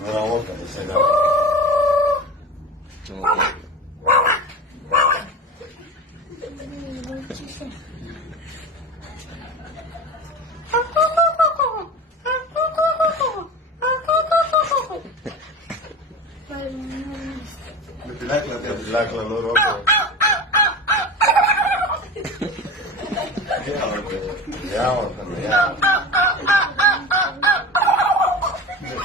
No la boca, ese no. Lapilakla loro. Ya,